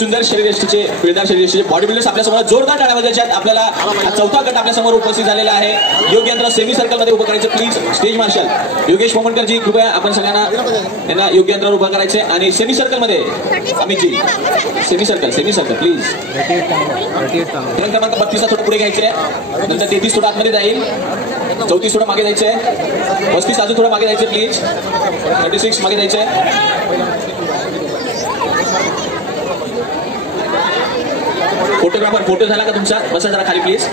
सुंदर शरीरयष्टीचे पिळदार शरीरयष्टीचे body builders आपल्यासमोर जोरदार टाळ्या वाजवायच्या आहेत. आपल्याला हा चौथा गट आपल्यासमोर उपस्थित झालेला आहे. योग्य यंत्र सेमी सर्कल मध्ये उभं करायचं प्लीज. स्टेज मार्शल योगेश मोमनकरजी कृपया आपण सगळ्यांना यांना योग्य यंत्रावर उभं करायचे आणि सेमी सर्कल मध्ये अमितजी सेमी सर्कल प्लीज. क्रमांक 32 थोडं पुढे घ्यायचे, नंतर 33 थोडं आतमध्ये जाईल, 34 थोडं मागे जायचंय, 35 अजून थोडं मागे जायचं प्लीज, 36 मागे जायचंय. फोटोग्राफर फोटो झाला का तुमचा? बसा जरा खाली प्लीज.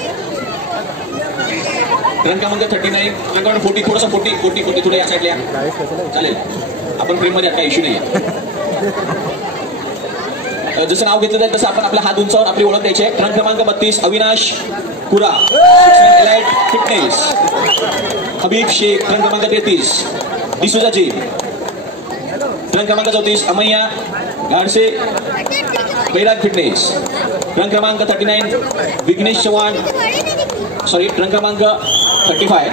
क्रमांक 39 क्रमांक 40 थोडंसं 40 थोडं या साईडला चालेल. आपण फ्रेम मध्ये काही इश्यू नाही. जसं नाव घेतलं जाईल तसं आपण आपला हात उंचावून आपली ओळख द्यायची आहे. क्रमांक 32 अविनाश कुरा एलाइट फिटनेस. हबीब शेख क्रमांक 33 डिसुजा जी. क्रमांक 34 अमैया गाडसे बैराग फिटनेस. क्रमांक 39 विघ्नेश चव्हाण क्रमांक 35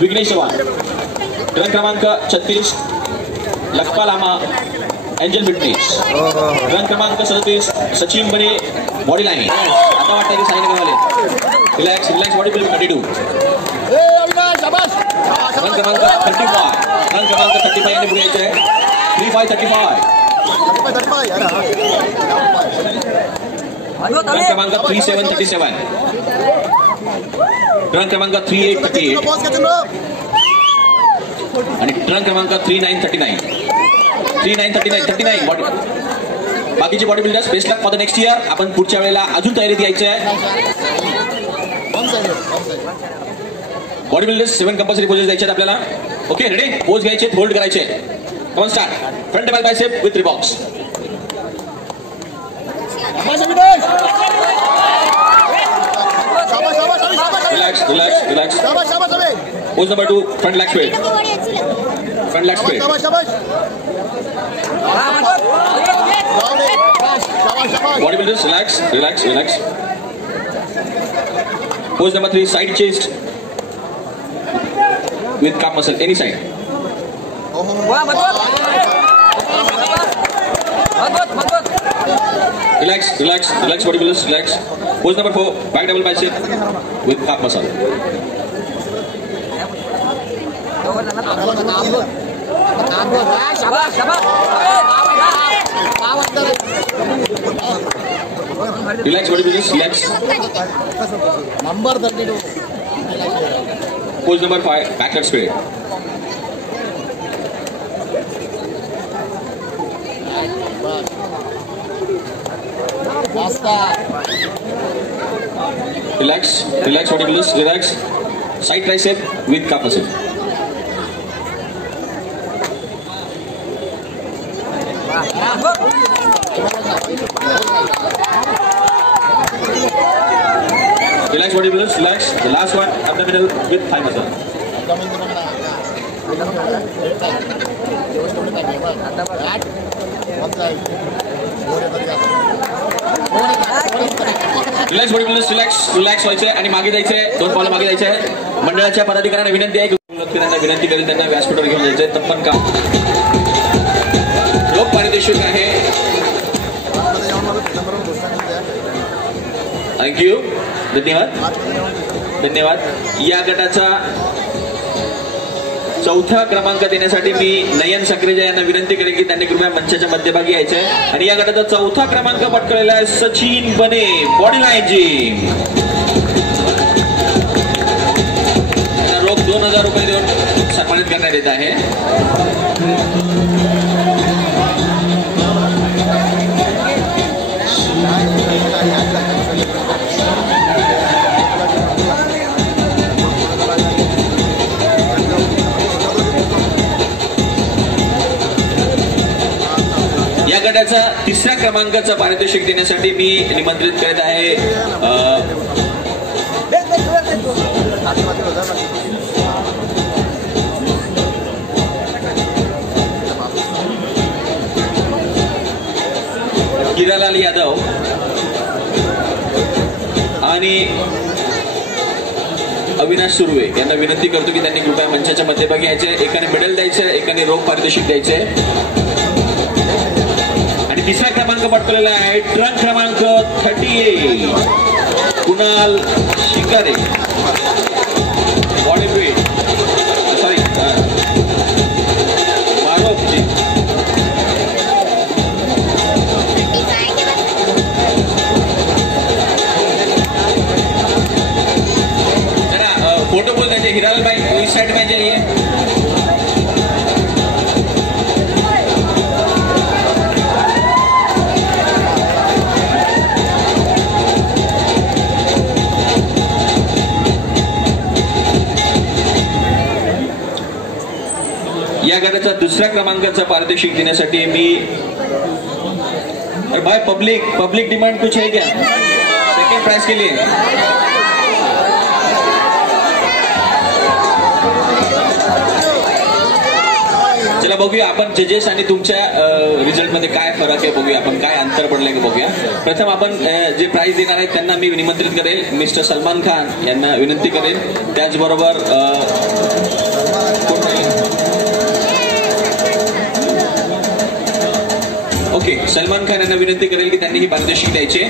विघ्नेश चव्हाण. क्रमांक 36 लखपा लामा एंजल फिटनेस. क्रमांक 37 सचिन बने बॉडी लाइन. आता वाटतं की साईन वाले रिलॅक्स बॉडी बिल्ड कंटिन्यू. क्रमांक 35 यांनी पुढे यायचं आहे. 35 क्रमांक 37 क्रमांक 38 आणि क्रमांक 39 बॉडी. बाकीचे body builders best luck for the next year. आपण पुढच्या वेळेला अजून तयारीत यायचं आहे. बॉडी बिल्डर्स 7 कंपल्सरी पोजेस द्यायचे आहेत आपल्याला. Okay ready? पोज घ्यायचे, होल्ड करायचे. Come start. Front table bicep with रिबॉक्स. Relax. Pose number 2 front lat spread. Body builders, relax. Pose number 3, side chest with calf muscle, any side. Relax, body builders, relax. Pose number 4, back double bicep with calf muscle. Relax body builders, relax. Number 32. Pose number 5, backward spread. Relax body builders, relax. Side tricep with calf muscle. Relax body builders, relax. The last one, abdominal with thigh muscle. Relax body builders, relax व्हायचे आणि मागे जायचे. 2 पावलं मागे जायचे. मंडळाच्या पदाधिकाऱ्यांना विनंती आहे की विनंती करेल त्यांना व्यासपीठावर घेऊन जायचे. तप्पन काम लोक पारितोषिक आहे. थँक्यू. धन्यवाद. या गटाचा 4था क्रमांक देण्यासाठी मी नयन सक्रेजा यांना विनंती करेन की त्यांनी कृपया मंचाच्या मध्यभागी यायचे आहे. आणि या गटाचा 4था क्रमांक पटकवलेला आहे सचिन बने बॉडी लाइन जिम. त्यांना रोख 2000 रुपये देऊन सन्मानित करण्यात येत आहे. या गटाचा 3ऱ्या क्रमांकाचा पारितोषिक देण्यासाठी मी निमंत्रित करत आहे गिरालाल यादव आणि अविनाश सुर्वे यांना विनंती करतो की त्यांनी कृपया मंचाच्या मध्यभागी यायचे. एकाने मेडल द्यायचे, एकाने रोख पारितोषिक द्यायचे. आणि तिसरा क्रमांक पटकवलेला आहे ट्रंक क्रमांक 38 कुणाल शिंगारे बॉडीवेट सॉरी मारोपजी फोटो बोल दीजिए हिराल भाई इस साइड में जाइए। या गटाचा दुसऱ्या क्रमांकाचा पारितोषिक देण्यासाठी मी भाई पब्लिक डिमांड कुछ है क्या सेकंड प्राइज के लिए? चला बघूया आपण जजेस आणि तुमच्या रिझल्ट मध्ये काय फरक आहे बघूया आपण काय अंतर पडलंय का बघूया। प्रथम आपण जे प्राइज देणार आहेत त्यांना मी निमंत्रित करेल मिस्टर सलमान खान यांना विनंती करेल त्याचबरोबर ओके सलमान खान यांना विनंती करेल की त्यांनी ही पारितोषिक द्यायचे।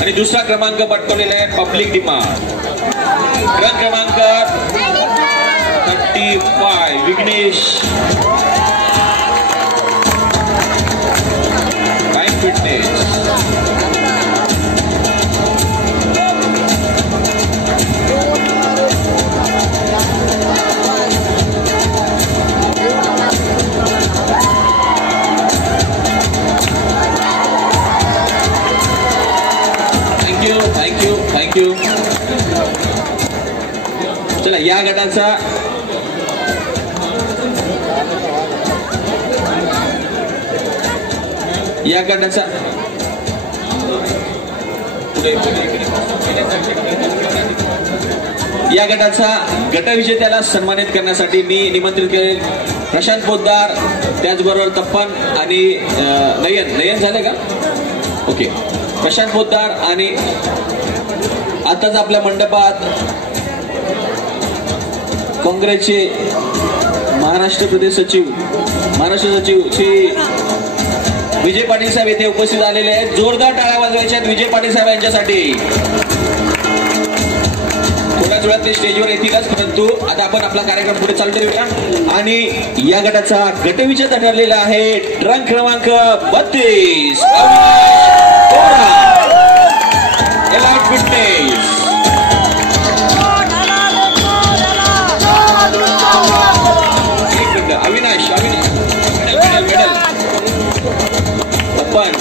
आणि दुसरा क्रमांक पटकवलेला आहे पब्लिक डिमांड क्रमांक 35 विघ्नेश टाइम फिटनेस। थँक्यू। चला या गटाचा गटविजेत्याला सन्मानित करण्यासाठी मी निमंत्रित करेल प्रशांत पोद्दार त्याचबरोबर तप्पन आणि नयन झाले का? ओके प्रशांत पोद्दार आणि आताच आपल्या मंडपात काँग्रेसचे महाराष्ट्र सचिव श्री विजय पाटील साहेब येथे उपस्थित झालेले आहेत। जोरदार टाळ्या वाजवायच्या विजय पाटील साहेब यांच्यासाठी। थोड्याच वेळात ते स्टेजवर येतीलच परंतु आता आपण आपला कार्यक्रम पुढे चालू ठेवूया। आणि या गटाचा गटविजेता ठरलेला आहे ट्रंक क्रमांक 32 अविनाश तप्पन